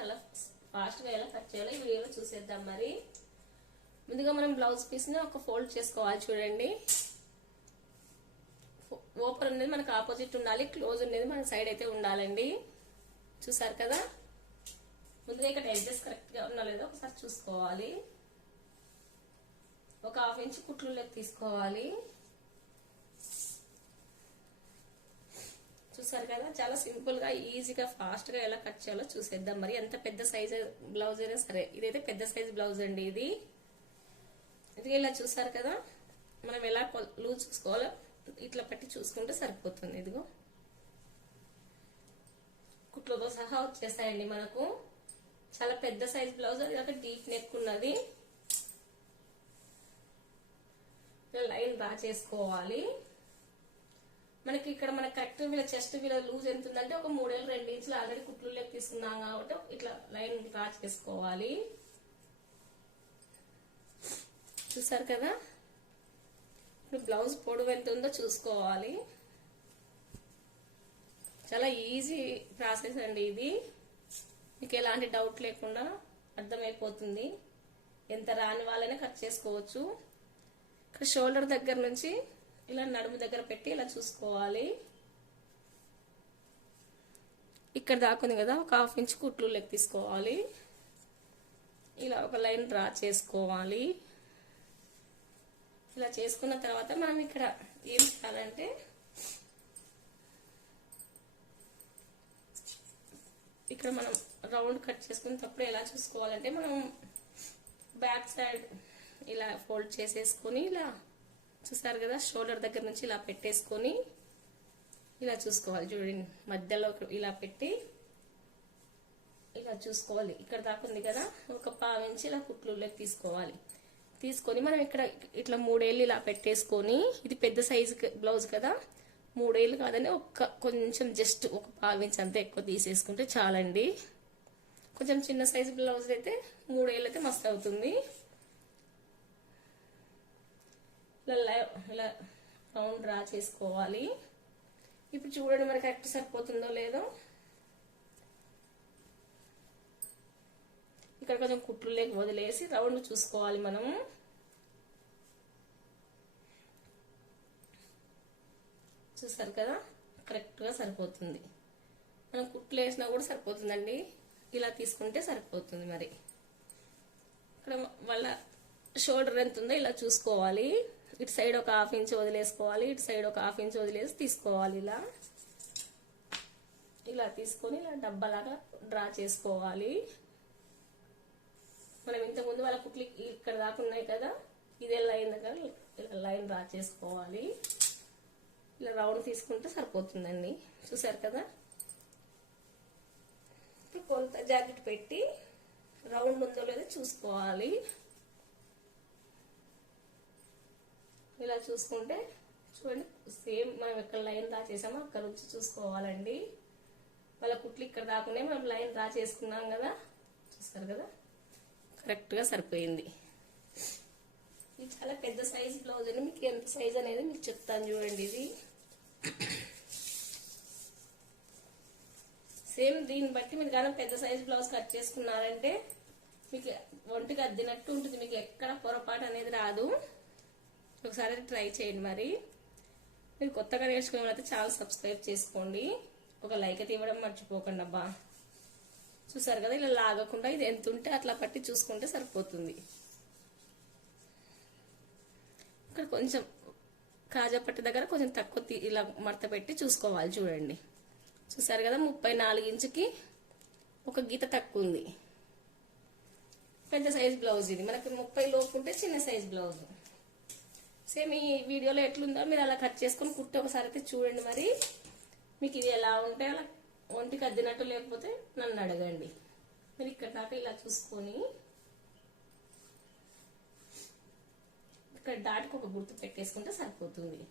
చాలా ఫాస్ట్గా ఎలా కట్ చేయాలో ఈ వీడియోలో చూసేద్దాం మరి. ముందుగా మనం బ్లౌజ్ పీస్ని ఒక ఫోల్డ్ చేసుకోవాలి చూడండి. ఓపెన్ అనేది మనకు ఆపోజిట్ ఉండాలి క్లోజ్ ఉండేది మన సైడ్ అయితే ఉండాలండి. చూసారు కదా? ముందుగా ఇక్కడ ఎడ్జెస్ కరెక్ట్గా ఉన్నా లేదో ఒకసారి చూసుకోవాలి. ఒక హాఫ్ ఇంచ్ కుట్లు తీసుకోవాలి. చూసారు కదా చాలా సింపుల్గా ఈజీగా ఫాస్ట్గా ఎలా కట్ చేయాలో చూసేద్దాం. మరి ఎంత పెద్ద సైజ్ బ్లౌజ్ అయినా సరే ఇదైతే పెద్ద సైజ్ బ్లౌజ్ అండి ఇది. ఇది ఇలా చూసారు కదా మనం ఎలా లూజ్ చూసుకోవాలో ఇట్లా పట్టి చూసుకుంటే సరిపోతుంది. ఇదిగో. కుట్లతో సహా వచ్చేస్తాయండి మనకు. చాలా పెద్ద సైజ్ బ్లౌజ్ అది కాక డీప్ నెక్ ఉన్నది. లైన్ డ్రా చేసుకోవాలి. మనకి ఇక్కడ మన కరెక్ట్ వీళ్ళ చెస్ట్ వీళ్ళ లూజ్ ఎంత ఉందంటే ఒక మూడేళ్ళు రెండు ఇంచులు ఆల్రెడీ కుట్లు లెక్క తీసుకున్నాం కాబట్టి ఇట్లా లైన్ డ్రా చేసుకోవాలి. చూసారు కదా? ఇప్పుడు బ్లౌజ్ పొడవు ఎంత ఉందో చూసుకోవాలి. చాలా ఈజీ ప్రాసెస్ అండి ఇది. మీకు ఎలాంటి డౌట్ లేకుండా అర్థమైపోతుంది. ఎంత రాని వాళ్ళైనా కట్ చేసుకోవచ్చు. ఇక్కడ షోల్డర్ దగ్గర నుంచి ఇలా నడుము దగ్గర పెట్టి ఇలా చూసుకోవాలి. ఇక్కడ దాకుంది కదా ఒక హాఫ్ ఇంచ్ కుట్లు లెక్క తీసుకోవాలి. ఇలా ఒక లైన్ డ్రా చేసుకోవాలి. ఇలా చేసుకున్న తర్వాత మనం ఇక్కడ ఏం చేయాలంటే ఇక్కడ మనం రౌండ్ కట్ చేసుకున్నప్పుడు ఎలా చూసుకోవాలంటే మనం బ్యాక్ సైడ్ ఇలా ఫోల్డ్ చేసేసుకొని ఇలా చూసారు కదా షోల్డర్ దగ్గర నుంచి ఇలా పెట్టేసుకొని ఇలా చూసుకోవాలి. చూడండి మధ్యలో ఇలా పెట్టి ఇలా చూసుకోవాలి. ఇక్కడ దాకా ఉంది కదా ఒక పావించి ఇలా కుట్లులోకి తీసుకోవాలి. తీసుకొని మనం ఇక్కడ ఇట్లా మూడేళ్ళు ఇలా పెట్టేసుకొని ఇది పెద్ద సైజు బ్లౌజ్ కదా మూడేళ్ళు కాదని ఒక్క కొంచెం జస్ట్ ఒక పావించి అంతా ఎక్కువ తీసేసుకుంటే చాలండి. కొంచెం చిన్న సైజు బ్లౌజ్ అయితే మూడేళ్ళు అయితే మస్తు అవుతుంది. ఇలా ఇలా రౌండ్ డ్రా చేసుకోవాలి. ఇప్పుడు చూడండి మరి కరెక్ట్ సరిపోతుందో లేదో. ఇక్కడ కొంచెం కుట్లు లేక వదిలేసి రౌండ్ చూసుకోవాలి మనం. చూసారు కదా? కరెక్ట్గా సరిపోతుంది. మనం కుట్లు వేసినా కూడా సరిపోతుందండి. ఇలా తీసుకుంటే సరిపోతుంది మరి. ఇక్కడ వాళ్ళ షోల్డర్ ఎంత ఉందో ఇలా చూసుకోవాలి. ఇటు సైడ్ ఒక హాఫ్ ఇంచ్ వదిలేసుకోవాలి ఇటు సైడ్ ఒక హాఫ్ ఇంచ్ వదిలేసి తీసుకోవాలి ఇలా. ఇలా తీసుకొని ఇలా డబ్బాలాగా డ్రా చేసుకోవాలి. మనం ఇంతకుముందు వాళ్ళ కుట్లు ఇక్కడ దాకా ఉన్నాయి కదా ఇదే లైన్ దగ్గర ఇలా లైన్ డ్రా చేసుకోవాలి. ఇలా రౌండ్ తీసుకుంటే సరిపోతుందండి. చూసారు కదా? ఇప్పుడు కొంత జాకెట్ పెట్టి రౌండ్ ఉందో లేదో చూసుకోవాలి. ఇలా చూసుకుంటే చూడండి సేమ్ మనం ఎక్కడ లైన్ డ్రా చేసామో? అక్కడ వచ్చి చూసుకోవాలండి. వాళ్ళ కుట్లు ఇక్కడ దాకునే మనం లైన్ డ్రా చేసుకున్నాం కదా? చూస్తారు కదా? కరెక్ట్గా సరిపోయింది. ఇది చాలా పెద్ద సైజ్ బ్లౌజ్ అండి. మీకు ఎంత సైజ్ అనేది మీకు చెప్తాను చూడండి ఇది. సేమ్ దీన్ని బట్టి మీరు కానీ పెద్ద సైజ్ బ్లౌజ్ కట్ చేసుకున్నారంటే మీకు ఒంటికి అద్దినట్టు ఉంటుంది. మీకు ఎక్కడ పొరపాటు అనేది రాదు. ఒకసారి ట్రై చేయండి మరి. మీరు కొత్తగా నేర్చుకునే వాళ్ళైతే చాలా సబ్స్క్రైబ్ చేసుకోండి. ఒక లైక్ అయితే ఇవ్వడం మర్చిపోకండి అబ్బా. చూసారు కదా ఇలా లాగకుండా ఇది ఎంత ఉంటే అట్లా పట్టి చూసుకుంటే సరిపోతుంది. ఇక్కడ కొంచెం కాజా పట్టి దగ్గర కొంచెం తక్కువ ఇలా మడత పెట్టి చూసుకోవాలి చూడండి. చూసారు కదా ముప్పై నాలుగు ఇంచుకి ఒక గీత తక్కువ ఉంది. పెద్ద సైజ్ బ్లౌజ్ ఇది. మనకి ముప్పై లోపు ఉంటే చిన్న సైజ్ బ్లౌజ్. సేమ్ ఈ వీడియోలో ఎట్లుందో మీరు అలా కట్ చేసుకొని కుట్టి ఒకసారి అయితే చూడండి మరి. మీకు ఇది ఎలా ఉంటే అలా ఒంటికి అద్దినట్టు లేకపోతే నన్ను అడగండి. మీరు ఇక్కడ దాకా ఇలా చూసుకొని ఇక్కడ దాటికి ఒక గుర్తు పెట్టేసుకుంటే సరిపోతుంది.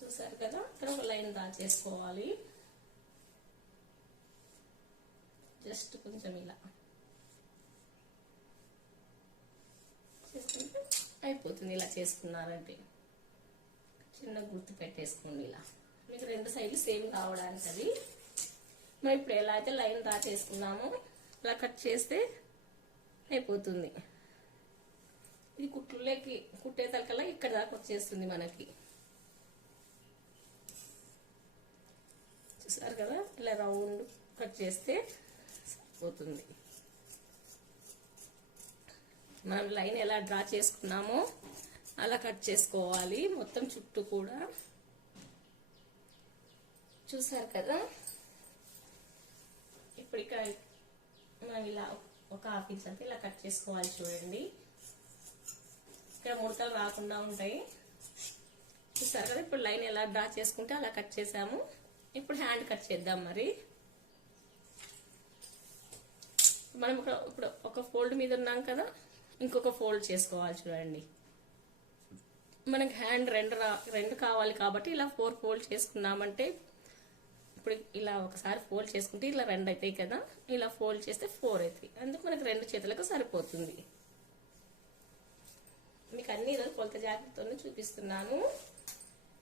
చూసారు కదా? ఇక్కడ ఒక లైన్ డ్రా చేసుకోవాలి జస్ట్ కొంచెం ఇలా చేసుకుంటే అయిపోతుంది ఇలా చేసుకున్నారంటే. చిన్న గుర్తు పెట్టేసుకోండి ఇలా. మీకు రెండు సైడ్లు సేమ్ కావడానికి అది. మనం ఇప్పుడు ఎలా అయితే లైన్ డ్రా చేసుకున్నామో ఇలా కట్ చేస్తే అయిపోతుంది. ఇది కుట్లులోకి కుట్టే తలకల్లా ఇక్కడ దాకా వచ్చేస్తుంది మనకి. చూసారు కదా? ఇలా రౌండ్ కట్ చేస్తే సరిపోతుంది. మనం లైన్ ఎలా డ్రా చేసుకున్నామో అలా కట్ చేసుకోవాలి. మొత్తం చుట్టూ కూడా. చూసారు కదా? ఇప్పుడు ఇక్కడ మనం ఇలా ఒక హాఫ్ ఇంచ్ అంతా ఇలా కట్ చేసుకోవాలి చూడండి. ఇక్కడ ముడతలు రాకుండా ఉంటాయి. చూసారు కదా? ఇప్పుడు లైన్ ఎలా డ్రా చేసుకుంటే అలా కట్ చేసాము. ఇప్పుడు హ్యాండ్ కట్ చేద్దాం మరి. మనం ఇక్కడ ఇప్పుడు ఒక ఫోల్డ్ మీద ఉన్నాం కదా? ఇంకొక ఫోల్డ్ చేసుకోవాలి చూడండి. మనకి హ్యాండ్ రెండు రా రెండు కావాలి కాబట్టి ఇలా ఫోర్ ఫోల్డ్ చేసుకున్నామంటే ఇప్పుడు ఇలా ఒకసారి ఫోల్డ్ చేసుకుంటే ఇలా రెండు అవుతాయి కదా ఇలా ఫోల్డ్ చేస్తే ఫోర్ అవుతాయి అందుకు మనకి రెండు చేతులకు సరిపోతుంది. మీకు అన్ని ఈరోజు కొలత జాకెట్తో చూపిస్తున్నాను.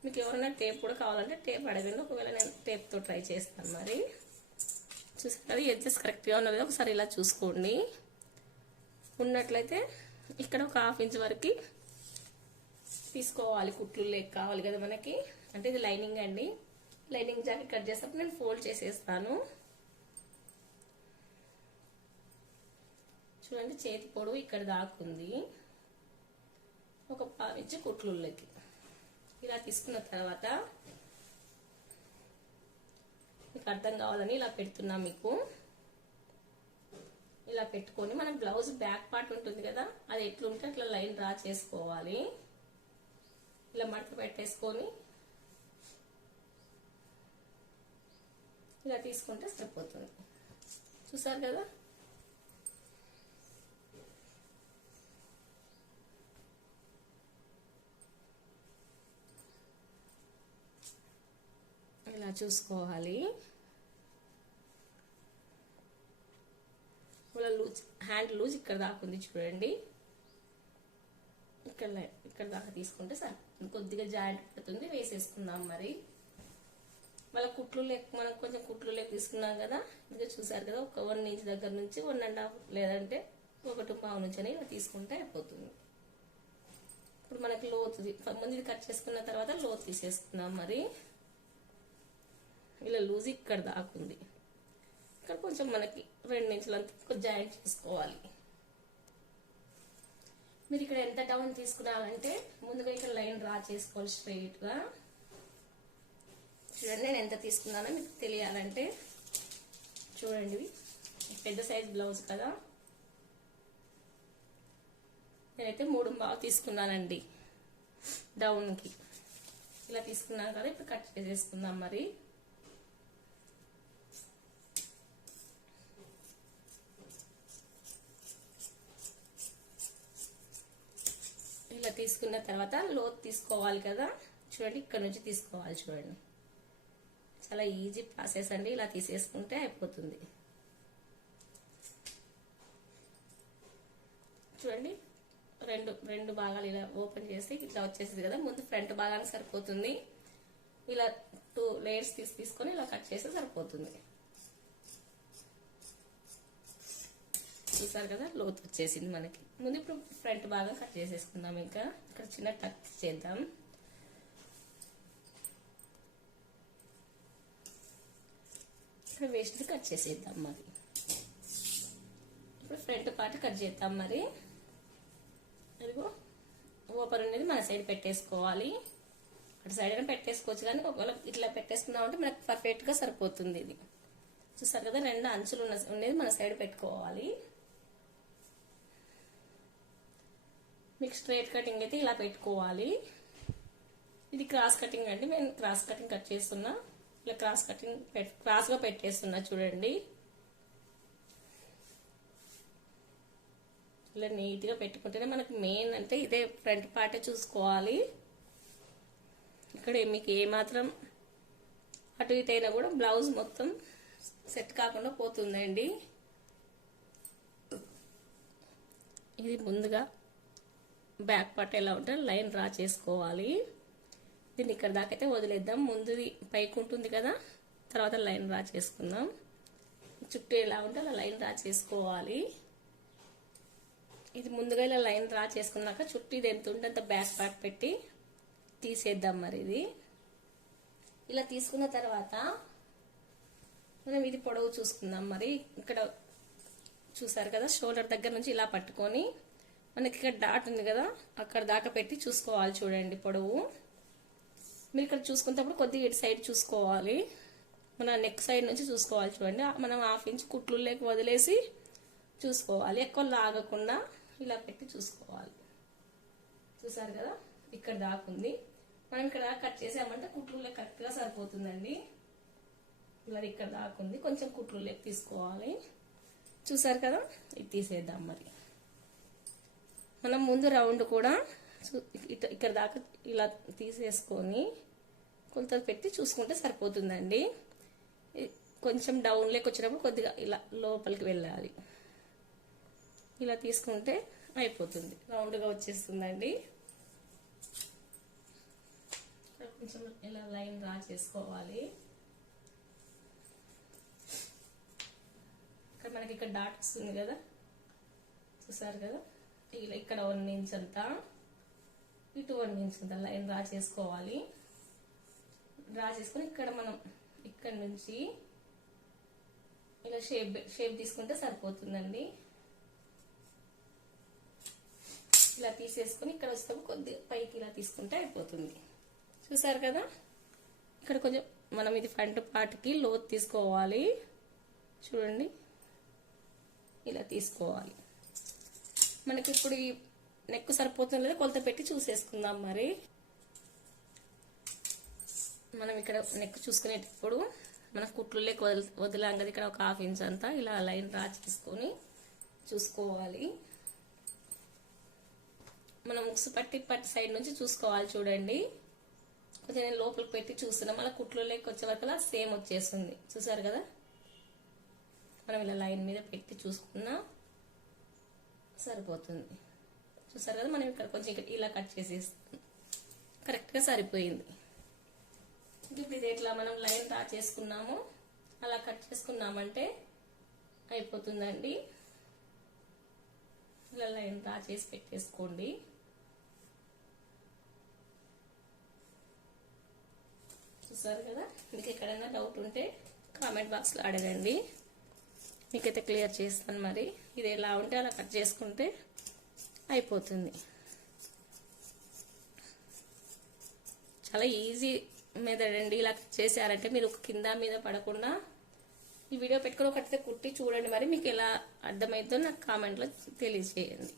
మీకు ఎవరైనా టేప్ కూడా కావాలంటే టేప్ అడగండి. ఒకవేళ నేను టేప్తో ట్రై చేస్తాను మరి. చూసారు? అది ఎడ్జెస్ కరెక్ట్గా ఉన్నది. ఒకసారి ఇలా చూసుకోండి. ఉన్నట్లయితే ఇక్కడ ఒక హాఫ్ ఇంచ్ వరకు తీసుకోవాలి కుట్లు లేక కావాలి కదా మనకి. అంటే ఇది లైనింగ్ అండి. లైనింగ్ జాకెట్ కట్ చేసేటప్పుడు నేను ఫోల్డ్ చేసేస్తాను. చూడండి చేతి పొడవు ఇక్కడ దాకుంది ఒక పావించి కుట్లుళ్ళకి. ఇలా తీసుకున్న తర్వాత మీకు అర్థం కావాలని ఇలా పెడుతున్నా మీకు. ఇలా పెట్టుకొని మనం బ్లౌజ్ బ్యాక్ పార్ట్ ఉంటుంది కదా అది ఎట్లుంటే అట్లా లైన్ డ్రా చేసుకోవాలి. ఇలా మడత పెట్టేసుకొని ఇలా తీసుకుంటే సరిపోతుంది. చూసారు కదా? ఇలా చూసుకోవాలి. లూజ్ హ్యాండ్ లూజ్ ఇక్కడ దాకా ఉంది చూడండి. ఇక్కడ ఇక్కడ దాకా తీసుకుంటే సరే. కొద్దిగా జాయింట్ పడుతుంది వేసేసుకుందాం మరి. మళ్ళీ కుట్లు లేక మనం కొంచెం కుట్లు లేక తీసుకున్నాం కదా ఇంకా చూసారు కదా ఒక వన్ ఇంచ్ దగ్గర నుంచి వన్ అండ్ హాఫ్ లేదంటే ఒకటి పావు నుంచి అని ఇలా తీసుకుంటే అయిపోతుంది. ఇప్పుడు మనకి లోతు ముందు కట్ చేసుకున్న తర్వాత లోతు తీసేసుకుందాం మరి. ఇలా లూజ్ ఇక్కడ దాకుంది ఇక్కడ కొంచెం మనకి రెండు ఇంచులంతా జాయింట్ చేసుకోవాలి మీరు ఇక్కడ ఎంత డౌన్ తీసుకురావాలంటే ముందుగా ఇక్కడ లైన్ డ్రా చేసుకోవాలి స్ట్రైట్గా. చూడండి నేను ఎంత తీసుకున్నానో మీకు తెలియాలంటే చూడండి పెద్ద సైజ్ బ్లౌజ్ కదా. నేనైతే మూడు బాగా తీసుకున్నానండి డౌన్కి ఇలా తీసుకున్నాను కదా ఇప్పుడు కట్ చేసేసుకుందాం మరి. తీసుకున్న తర్వాత లోత్ తీసుకోవాలి కదా. చూడండి ఇక్కడ నుంచి తీసుకోవాలి చూడండి. చాలా ఈజీ ప్రాసెస్ అండి. ఇలా తీసేసుకుంటే అయిపోతుంది. చూడండి రెండు రెండు భాగాలు ఇలా ఓపెన్ చేసి ఇట్లా వచ్చేసింది కదా. ముందు ఫ్రంట్ భాగానికి సరిపోతుంది. ఇలా టూ లేయర్స్ తీసి తీసుకొని ఇలా కట్ చేస్తే సరిపోతుంది. చూసారు కదా లోతు వచ్చేసింది మనకి. ముందు ఇప్పుడు ఫ్రంట్ భాగం కట్ చేసేసుకుందాం ఇంకా. ఇక్కడ చిన్న టక్ చేద్దాం. ఇక్కడ వేస్ట్ కట్ చేసేద్దాం మరి. ఇప్పుడు ఫ్రంట్ పార్ట్ కట్ చేద్దాం మరి. అదిగో ఓపర్ అనేది మన సైడ్ పెట్టేసుకోవాలి. అటు సైడ్ అయినా పెట్టేసుకోవచ్చు కానీ ఒకవేళ ఇట్లా పెట్టేసుకున్నామంటే మనకు పర్ఫెక్ట్గా సరిపోతుంది ఇది. చూసారు కదా రెండు అంచులు ఉన్న ఉండేది మన సైడ్ పెట్టుకోవాలి. మీకు స్ట్రైట్ కటింగ్ అయితే ఇలా పెట్టుకోవాలి. ఇది క్రాస్ కటింగ్ అండి. నేను క్రాస్ కటింగ్ కట్ చేస్తున్నా. ఇలా క్రాస్ కటింగ్ క్రాస్గా పెట్టేస్తున్నా చూడండి. ఇలా నీట్గా పెట్టుకుంటేనే మనకు మెయిన్ అంటే ఇదే ఫ్రంట్ పార్టే చూసుకోవాలి. ఇక్కడ మీకు ఏమాత్రం అటు ఇటు అయినా కూడా బ్లౌజ్ మొత్తం సెట్ కాకుండా పోతుందండి. ఇది ముందుగా బ్యాక్ పార్ట్ ఎలా ఉంటే లైన్ డ్రా చేసుకోవాలి. దీన్ని ఇక్కడ దాకైతే వదిలేద్దాం. ముందుది పైకి ఉంటుంది కదా తర్వాత లైన్ డ్రా చేసుకుందాం. చుట్టూ ఎలా ఉంటే అలా లైన్ డ్రా చేసుకోవాలి. ఇది ముందుగా ఇలా లైన్ డ్రా చేసుకున్నాక చుట్టూ ఇది ఎంత ఉంటే అంత బ్యాక్ ప్యాక్ పెట్టి తీసేద్దాం మరి ఇది. ఇలా తీసుకున్న తర్వాత మనం ఇది పొడవు చూసుకుందాం మరి. ఇక్కడ చూసారు కదా షోల్డర్ దగ్గర నుంచి ఇలా పట్టుకొని మనకి ఇక్కడ డాట్ ఉంది కదా అక్కడ దాకా పెట్టి చూసుకోవాలి చూడండి పొడవు. మీరు ఇక్కడ చూసుకున్నప్పుడు కొద్దిగా ఇటు సైడ్ చూసుకోవాలి. మన నెక్ సైడ్ నుంచి చూసుకోవాలి చూడండి. మనం హాఫ్ ఇంచ్ కుట్లు లేక వదిలేసి చూసుకోవాలి. ఎక్కువ లాగకుండా ఇలా పెట్టి చూసుకోవాలి. చూసారు కదా? ఇక్కడ దాకుంది మనం ఇక్కడ కట్ చేసామంటే కుట్లు కరెక్ట్గా సరిపోతుందండి. ఇలా ఇక్కడ దాకుంది కొంచెం కుట్లు లేక తీసుకోవాలి. చూసారు కదా? ఇది తీసేద్దాం మరి. మనం ముందు రౌండ్ కూడా చూ- ఇక్కడ దాకా ఇలా తీసేసుకొని కొలతలు పెట్టి చూసుకుంటే సరిపోతుందండి. కొంచెం డౌన్ లేక వచ్చినప్పుడు కొద్దిగా ఇలా లోపలికి వెళ్ళాలి. ఇలా తీసుకుంటే అయిపోతుంది. రౌండ్గా వచ్చేస్తుందండి. కొంచెం ఇలా లైన్ డ్రా చేసుకోవాలి. ఇక్కడ మనకి ఇక్కడ డాట్ వస్తుంది కదా? చూసారు కదా? ఇక్కడ వన్ ఇంచ్ అంతా ఇటు వన్ ఇంచ్ అంతా లైన్ డ్రా చేసుకోవాలి. డ్రా చేసుకుని ఇక్కడ మనం ఇక్కడ నుంచి ఇలా షేప్ షేప్ తీసుకుంటే సరిపోతుందండి. ఇలా తీసేసుకొని ఇక్కడ వస్తాము కొద్దిగా పైకి ఇలా తీసుకుంటే అయిపోతుంది. చూసారు కదా? ఇక్కడ కొంచెం మనం ఇది ఫ్రంట్ పార్ట్కి లోతు తీసుకోవాలి. చూడండి. ఇలా తీసుకోవాలి. మనకి ఇప్పుడు ఈ నెక్ సరిపోతుంది లేదా కొలత పెట్టి చూసేసుకుందాం మరి. మనం ఇక్కడ నెక్ చూసుకునేటప్పుడు మన కుట్లు వదిలి వదిలాం కదా ఇక్కడ ఒక హాఫ్ ఇంచ్ అంతా. ఇలా లైన్ డ్రా చేసుకొని చూసుకోవాలి. మనం ఉక్సు పట్టి పట్టి సైడ్ నుంచి చూసుకోవాలి చూడండి. కొంచెం నేను లోపలికి పెట్టి చూస్తున్నా. మళ్ళీ కుట్లు వచ్చే వరకు సేమ్ వచ్చేస్తుంది. చూసారు కదా? మనం ఇలా లైన్ మీద పెట్టి చూసుకున్నా. సరిపోతుంది. చూసారు కదా మనం ఇక్కడ కొంచెం ఇక్కడ ఇలా కట్ చేసేస్తాం కరెక్ట్గా సరిపోయింది. ఇప్పుడు ఇది ఎట్లా మనం లైన్ డ్రా చేసుకున్నాము అలా కట్ చేసుకున్నామంటే అయిపోతుందండి. ఇలా లైన్ డ్రా చేసి పెట్టేసుకోండి. చూసారు కదా? మీకు ఎక్కడైనా డౌట్ ఉంటే కామెంట్ బాక్స్లో అడగండి. మీకైతే క్లియర్ చేస్తాను మరి. ఇది ఎలా ఉంటే అలా కట్ చేసుకుంటే అయిపోతుంది. చాలా ఈజీ మెథడ్ అండి ఇలా చేశారంటే. మీరు కింద మీద పడకుండా ఈ వీడియో పెట్టుకుని ఒకటితే కుట్టి చూడండి మరి మీకు ఎలా అర్థమైందో నాకు కామెంట్లో తెలియజేయండి.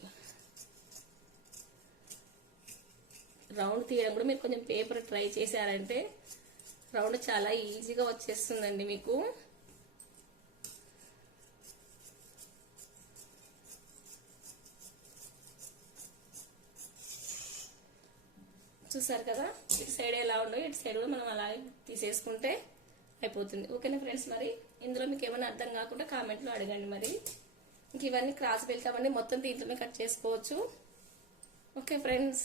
రౌండ్ తీయడం కూడా మీరు కొంచెం పేపర్ ట్రై చేశారంటే రౌండ్ చాలా ఈజీగా వచ్చేస్తుందండి మీకు. చూసారు కదా? ఇటు సైడ్ ఎలా ఉండో ఇటు సైడ్ కూడా మనం అలాగే తీసేసుకుంటే అయిపోతుంది. ఓకేనా ఫ్రెండ్స్? మరి ఇందులో మీకు ఏమైనా అర్థం కాకుండా కామెంట్లో అడగండి మరి. ఇంక ఇవన్నీ క్రాస్ వెళ్తామండి మొత్తం దీంట్లోనే కట్ చేసుకోవచ్చు. Okay friends?